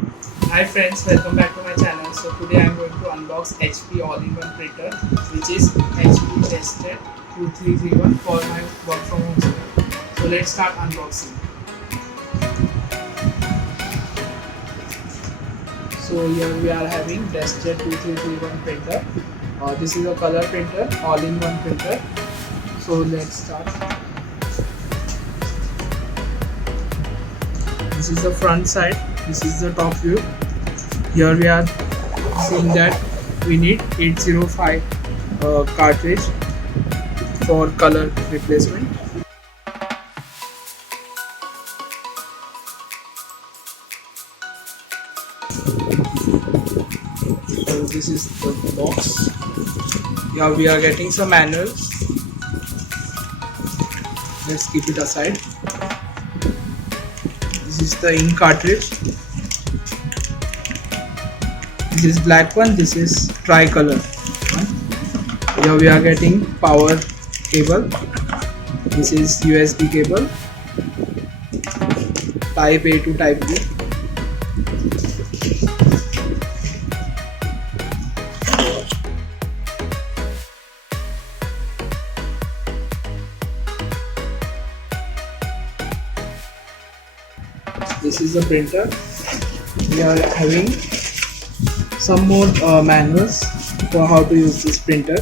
Hi friends, welcome back to my channel. So today I am going to unbox HP all-in-one printer, which is HP Deskjet 2331 for my work from home setup. So let's start unboxing. So here we are having Deskjet 2331 printer. This is a color printer, all-in-one printer. So let's start. This is the front side. This is the top view. Here we are seeing that we need 805 cartridge for color replacement. So this is the box. Here we are getting some manuals. Let's keep it aside. This is the ink cartridge. This is black one. This is tricolor. Here we are getting power cable. This is USB cable. Type A to Type B. This is the printer. We are having some more manuals for how to use this printer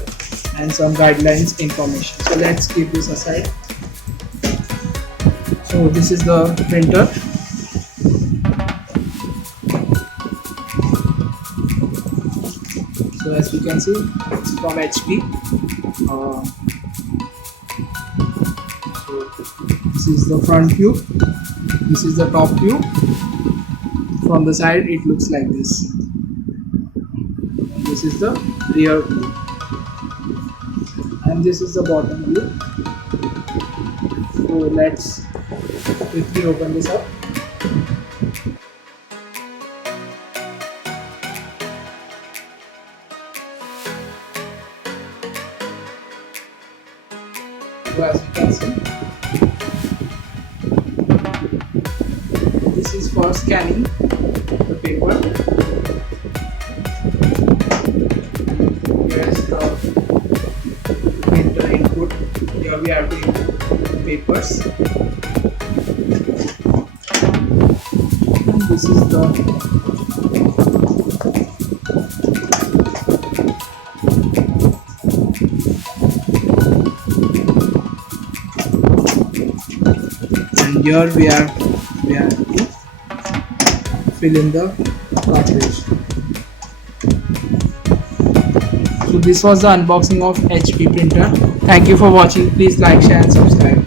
and some guidelines information. So let's keep this aside. So this is the printer. So as you can see, it's from HP. So this is the front view. This is the top view. From the side it looks like this. This is the rear view. And this is the bottom view. So let's quickly open this up. So as you can see, this is for scanning the paper. Here is the printer input. Here we have to input the papers. And this is the and here we have to fill in the cartridge. So this was the unboxing of HP printer. Thank you for watching. Please like, share and subscribe.